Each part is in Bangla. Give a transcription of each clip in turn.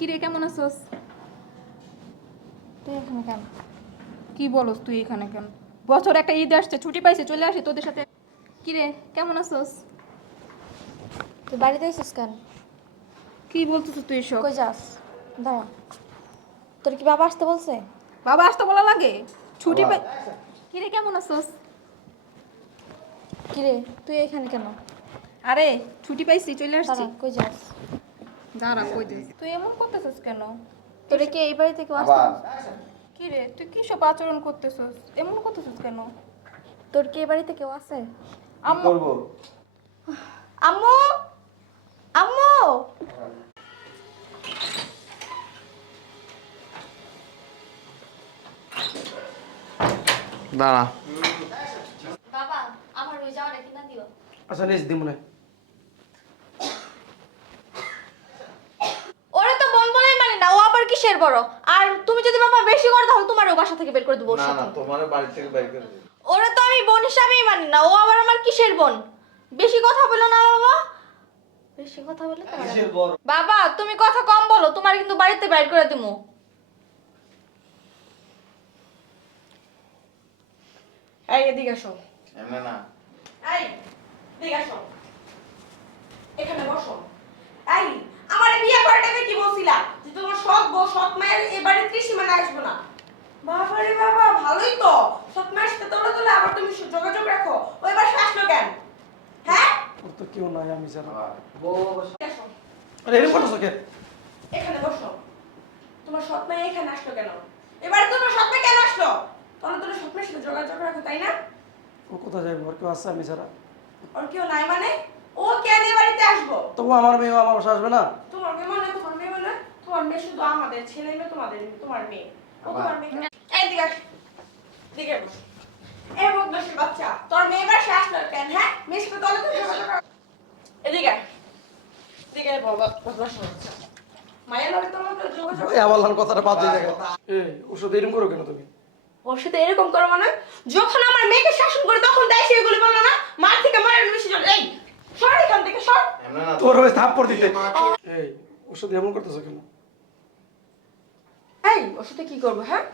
কিরে কেমন আছোস? তুই এখানে কেন? কি বলস তুই এখানে কেন? বছর একটা ঈদ আসছে, ছুটি পাইছে, চলে আসি তোদের সাথে। কিরে কেমন আছোস? তুই বাড়িতে এসেছিস কেন? কি বলছিস তুই এসব? কই যাস? দাঁড়া, তোর কি বাবা আসতে বলছে? বাবা আসতে বলা লাগে? ছুটি বাবা। পাই। কিরে কেমন আছোস? কিরে তুই এখানে কেন? আরে ছুটি পাইছি, চলে আসছি। দাঁড়া, কই যাস? দাঁড়া কই দিস। তুই এমন করতেছিস কেন? তোরে কি এই বাড়ি থেকে আসতে আবার বলছে? কিরে তুই কি সব আচরণ করতেছিস? এমন করতেছিস কেন? তোর কি এই বাড়িতে কেউ আছে? কি আম্মু করব? আম্মু, আম্মু, দাঁড়া। বাবা আমার ওই জামাটা কিনা দিও। আচ্ছা নিস দিমু না। ওরে তো বোন বলেই মানে না, ও আবার কিসের বড়? আর তুমি যদি বাবা বেশি করো তাহলে তোমার ও বাসা থেকে বের করে দেবো ওর না সাথে। না তোমার বাড়ি থেকে বাইর করে দিই। ওরে তো আমি বোন হিসাবেই মানি না, ও আবার আমার কিসের বোন? বেশি কথা বলো না বাবা, বেশি কথা বলে তো কিসের বড়? বাবা তুমি কথা কম বলো, তোমার কিন্তু বাড়িতে বাইর করে দিমু। এই এদিকে আসো। এমনে না। এই এদিকে আসো, এখানে বসো। এই আমার বিয়ে করার টাইমে কি বলছিলা যে তোমার সৎ বউ সৎ মায়ের এই বাড়ির ত্রিসীমানা আসবে না? বাবা রে বাবা, ভালোই তো। সৎ মায়ের সাথে তোলা তোলা আবার তুমি যোগাযোগ রাখো। ওই বাসা আসলো কেন? হ্যাঁ, ওর তো কেউ নাই, আমি ছাড়া। আবার বউ এদিকে আসো, আরে এরকম করতেছ কে? এখানে বসো। তোমার সৎ মায়ে এখানে আসলো কেন? এবারে তোমার সৎ মায়ে কেন আসলো? তোমরা তোর সৎ মায়ের সাথে যোগাযোগ রাখো, তাই না? ও কোথায় যাবে? ওর কেউ আছে আমি ছাড়া? ওর কেউ নাই মানে? ও কেন এ বাড়িতে আসবো? তবু আমার মেয়েও আমার বাসা আসবে না? তোমার মেয়ে মানে তোমার মেয়ে মানে তোমার মেয়ে শুধু আমাদের ছেলে মেয়ে, তোমার মেয়ে ও তোমার মেয়ে। এই দিকে আস, দিকে বস। এই বদমাশের বাচ্চা, তোর মেয়ে বাসা আসলো কেন? হ্যাঁ, মেয়ের সাথে তলে তলে যোগাযোগ কর। এদিকে আয়, এদিকে আয় বাবা, বদমাশের বাচ্চা। মায়ের লগে তলে তলে যোগাযোগ। এই আমার লান কথাটা বাদ দিয়ে দেখে। এই ওর সাথে এরকম করো কেন তুমি? ওর সাথে এরকম করো মানে? যখন আমার মেয়েকে শাসন করে তখন তাই সেগুলি বললো না? মার থেকে মারের বেশি জল। এই সর এখান থেকে, সর। এমনে না। তোর ওই থাপ্পড় দিতে। এই ওর সাথে এমন করতেছ কেন? এই ওর সাথে কি করবো? হ্যাঁ,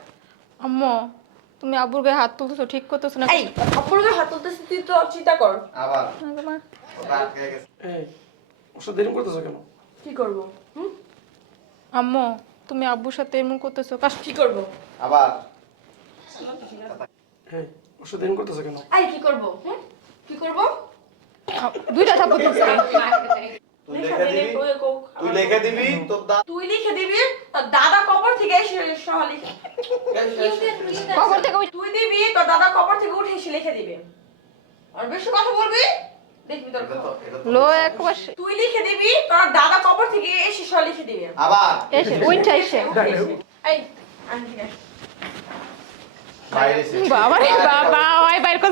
আম্মু তুমি আব্বুর গায়ে হাত তুলতেছো, ঠিক করতেছো না? এই অপরাধের হাত তুলতেছিস তুই, তো চিন্তা কর। আবার মা, ওটা আটকে গেছে। এই ওর সাথে এরকম করতেছ কেন? কি করবো? হুম, আম্মু তুমি আব্বুর সাথে এমন করতেছো, কি করবো? আবার এই ওর সাথে এরকম করতেছ কেন? এই কি করবো? হুম, কি করবো? দুইটা থাপ্পড় দিচ্ছে। তুই লিখে দিবি। তুই লিখে দিবি তোর দা তুই লিখে দিবি, তোর দাদা কবর থেকে এসে সহ লিখে। কখন থেকে ওই তুই দিবি, তোর দাদা কবর থেকে উঠে এসে লিখে দিবে। আর বেশি কথা বলবি দেখবি তোর এটা তো খবর। এটা তো লো একবার তুই লিখে দিবি, তোর দাদা কবর থেকে এসে সহ লিখে দিবে। আবার এসে ওইটা এসে উঠে এসে। এই আন ঠিক আছে। বাইরে এসে বাবা রে বাবা, ওই বাইর কর।